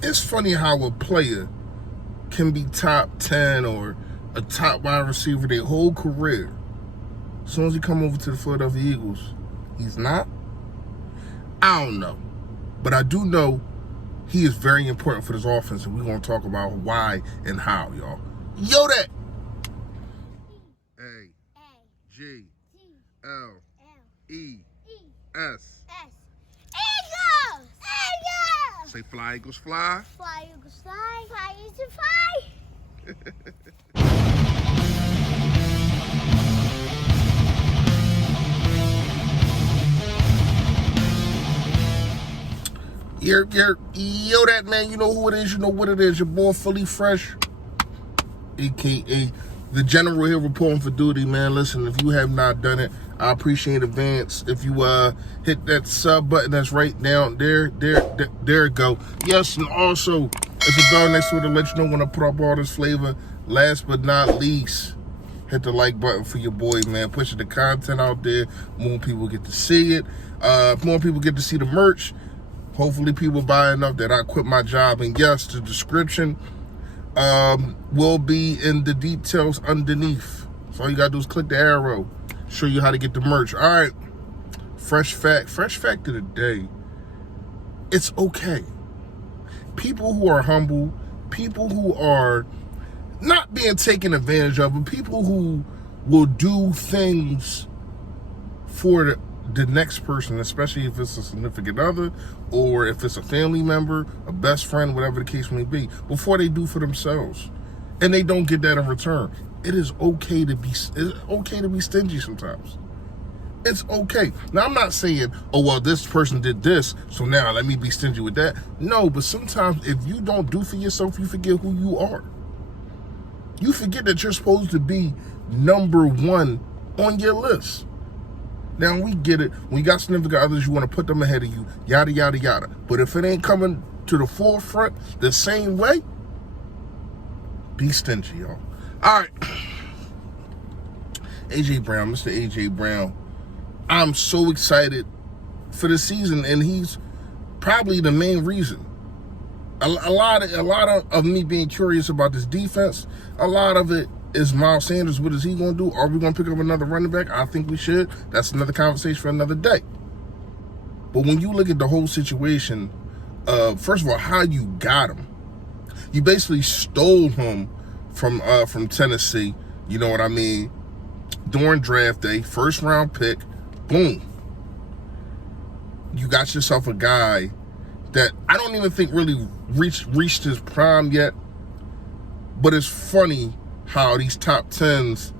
It's funny how a player can be top 10 or a top wide receiver their whole career. As soon as he come over to the Philadelphia Eagles, he's not. I don't know. But I do know he is very important for this offense, and we're going to talk about why and how, y'all. Yo, that. A-G-L-E-S. Eagles! Eagles! Say fly, Eagles, fly. Fly, Eagles, fly. Fly, Eagles, fly. Yo, that man, you know who it is, you know what it is. Your boy Philly Fresh, a.k.a. the General here reporting for duty, man. Listen, if you have not done it, I appreciate advance. If you hit that sub button that's right down there it go. Yes, and also, there's a bell next to it to let you know when I put up all this flavor. Last but not least, hit the like button for your boy, man. Pushing the content out there. More people get to see it. More people get to see the merch. Hopefully people buy enough that I quit my job. And yes, the description will be in the details underneath. So all you gotta do is click the arrow. Show you how to get the merch. All right, fresh fact of the day. It's okay. People who are humble, people who are not being taken advantage of, but people who will do things for the next person, especially if it's a significant other or if it's a family member, a best friend, whatever the case may be, before they do for themselves, and they don't get that in return. It is okay to be stingy sometimes. It's okay. Now, I'm not saying, oh, well, this person did this, so now let me be stingy with that. No, but sometimes if you don't do for yourself, you forget who you are. You forget that you're supposed to be number one on your list. Now, we get it. When you got significant others, you want to put them ahead of you, yada, yada, yada. But if it ain't coming to the forefront the same way, be stingy, y'all. All right. A.J. Brown, Mr. A.J. Brown. I'm so excited for the season, and he's probably the main reason. A lot of me being curious about this defense, a lot of it is Miles Sanders. What is he going to do? Are we going to pick up another running back? I think we should. That's another conversation for another day. But when you look at the whole situation, first of all, how you got him. You basically stole him from Tennessee, you know what I mean, during draft day, first round pick, boom. You got yourself a guy that I don't even think really reached his prime yet, but it's funny how these top 10s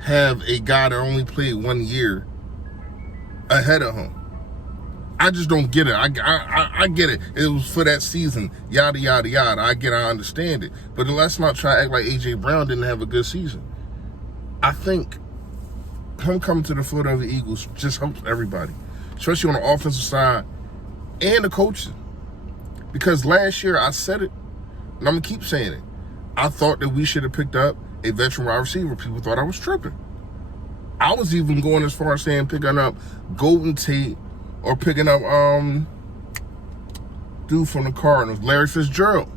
have a guy that only played 1 year ahead of him. I just don't get it. I get it. It was for that season, yada, yada, yada. I understand it. But let's not try to act like A.J. Brown didn't have a good season. I think him coming to the Philadelphia Eagles just helps everybody, especially on the offensive side and the coaching. Because last year, I said it, and I'm going to keep saying it. I thought that we should have picked up a veteran wide receiver. People thought I was tripping. I was even going as far as saying picking up Golden Tate or picking up dude from the Cardinals, Larry Fitzgerald.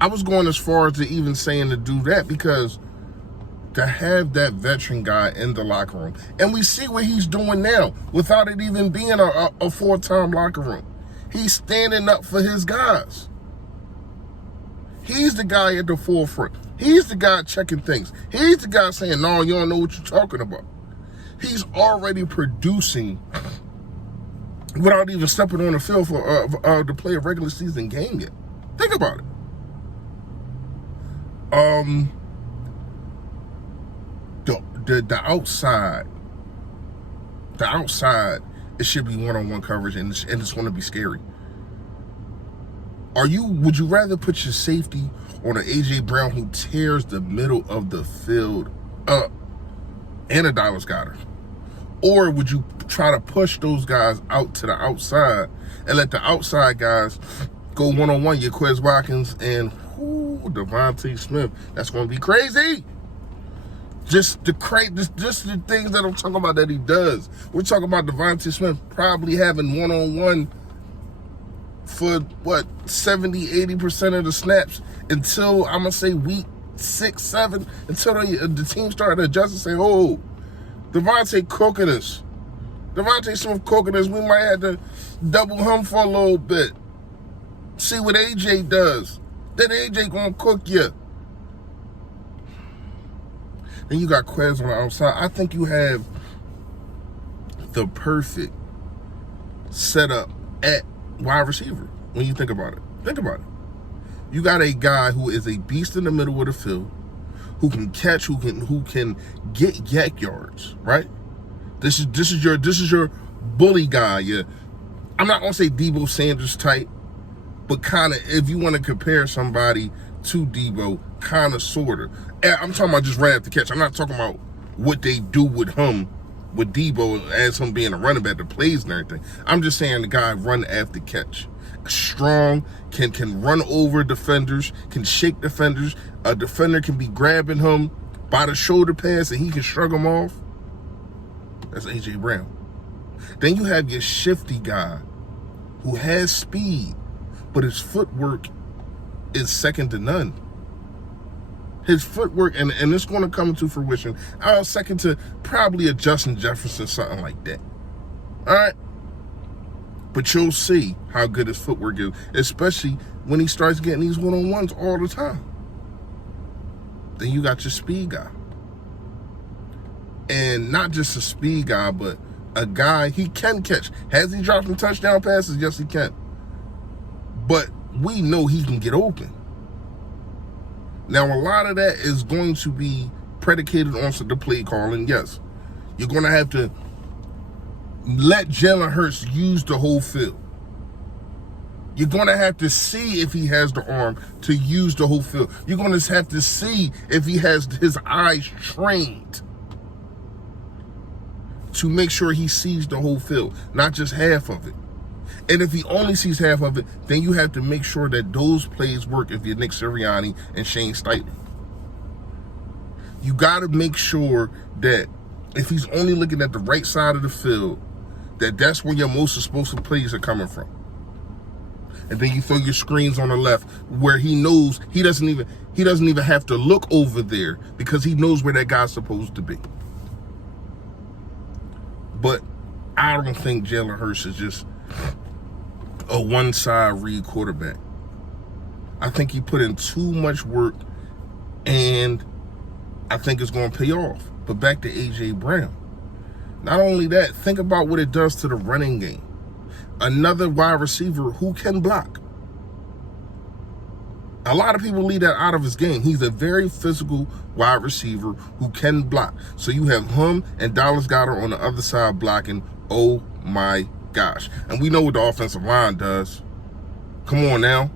I was going as far as to even saying to do that, because to have that veteran guy in the locker room, and we see what he's doing now without it even being a full-time locker room. He's standing up for his guys. He's the guy at the forefront. He's the guy checking things. He's the guy saying, no, you don't know what you're talking about. He's already producing without even stepping on the field for to play a regular season game yet. Think about it. The outside, it should be one-on-one coverage, and it's going to be scary. Would you rather put your safety on an A.J. Brown who tears the middle of the field up, and a Dallas Goedert? Or would you try to push those guys out to the outside and let the outside guys go one-on-one, your Quez Watkins and Devontae Smith? That's going to be crazy. Just the things that I'm talking about that he does. We're talking about Devontae Smith probably having one-on-one for what, 70-80% of the snaps until I'm gonna say week 6, 7, until the team started to adjust and say, oh, Devontae cooking us. Devontae Smith cooking us. We might have to double him for a little bit. See what AJ does. Then AJ gonna cook you. Then you got Quez on the outside. I think you have the perfect setup at wide receiver when you think about it. Think about it. You got a guy who is a beast in the middle of the field, who can catch, who can get yak yards, right? This is your bully guy. Yeah, I'm not gonna say Debo Sanders type, but kind of, if you want to compare somebody to Debo, kind of, sort of. I'm talking about just right after catch. I'm not talking about what they do with him, with Debo, as him being a running back that plays and everything. I'm just saying the guy run after catch. Strong, can run over defenders, can shake defenders. A defender can be grabbing him by the shoulder pads and he can shrug him off. That's A.J. Brown. Then you have your shifty guy who has speed, but his footwork is second to none. His footwork, and it's going to come to fruition, second to probably a Justin Jefferson, something like that. All right? But you'll see how good his footwork is, especially when he starts getting these one-on-ones all the time. Then you got your speed guy. And not just a speed guy, but a guy he can catch. Has he dropped some touchdown passes? Yes, he can. But we know he can get open. Now, a lot of that is going to be predicated on the play calling. Yes, you're going to have to let Jalen Hurts use the whole field. You're going to have to see if he has the arm to use the whole field. You're going to have to see if he has his eyes trained to make sure he sees the whole field, not just half of it. And if he only sees half of it, then you have to make sure that those plays work if you're Nick Sirianni and Shane Steichen. You got to make sure that if he's only looking at the right side of the field, that's where your most explosive plays are coming from. And then you throw your screens on the left where he knows he doesn't even have to look over there because he knows where that guy's supposed to be. But I don't think Jalen Hurts is just a one-side read quarterback. I think he put in too much work, and I think it's going to pay off. But back to A.J. Brown. Not only that, think about what it does to the running game. Another wide receiver who can block. A lot of people leave that out of his game. He's a very physical wide receiver who can block. So you have him and Dallas Goedert on the other side blocking. Oh my gosh. And we know what the offensive line does. Come on now.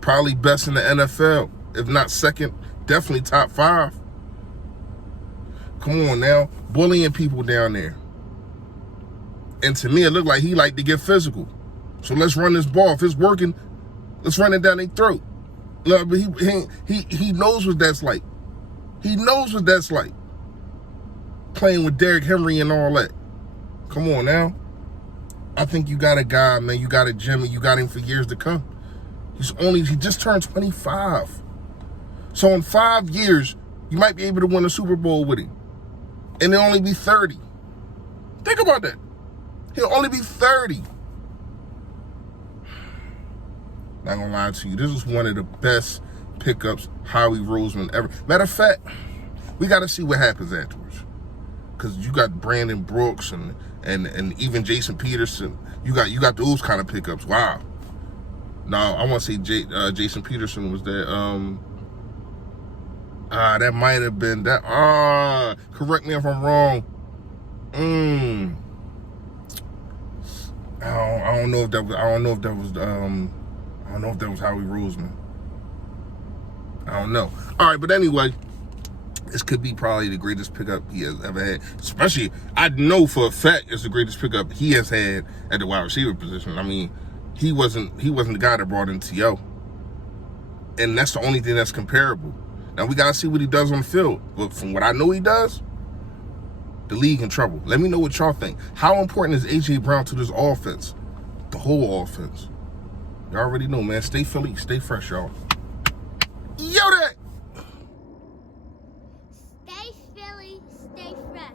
Probably best in the NFL. If not second, definitely top 5. Come on now. Bullying people down there. And to me, it looked like he liked to get physical. So let's run this ball. If it's working, let's run it down their throat. Look, but he knows what that's like. He knows what that's like. Playing with Derrick Henry and all that. Come on now. I think you got a guy, man. You got a Jimmy. You got him for years to come. He just turned 25. So in 5 years, you might be able to win a Super Bowl with him. And he'll only be 30. Think about that. He'll only be 30. Not gonna lie to you. This is one of the best pickups Howie Roseman ever. Matter of fact, we got to see what happens afterwards. Because you got Brandon Brooks and even Jason Peterson. You got those kind of pickups. Wow. Now, I want to say Jason Peterson was there. That might have been that. Correct me if I'm wrong. I don't know if that was Howie Roseman. I don't know. All right, but anyway, this could be probably the greatest pickup he has ever had. Especially, I know for a fact it's the greatest pickup he has had at the wide receiver position. I mean, he wasn't the guy that brought in T.O. And that's the only thing that's comparable. Now, we got to see what he does on the field. But from what I know he does, the league in trouble. Let me know what y'all think. How important is A.J. Brown to this offense? The whole offense. Y'all already know, man. Stay Philly, stay fresh, y'all. Yo, that. Stay Philly, stay fresh.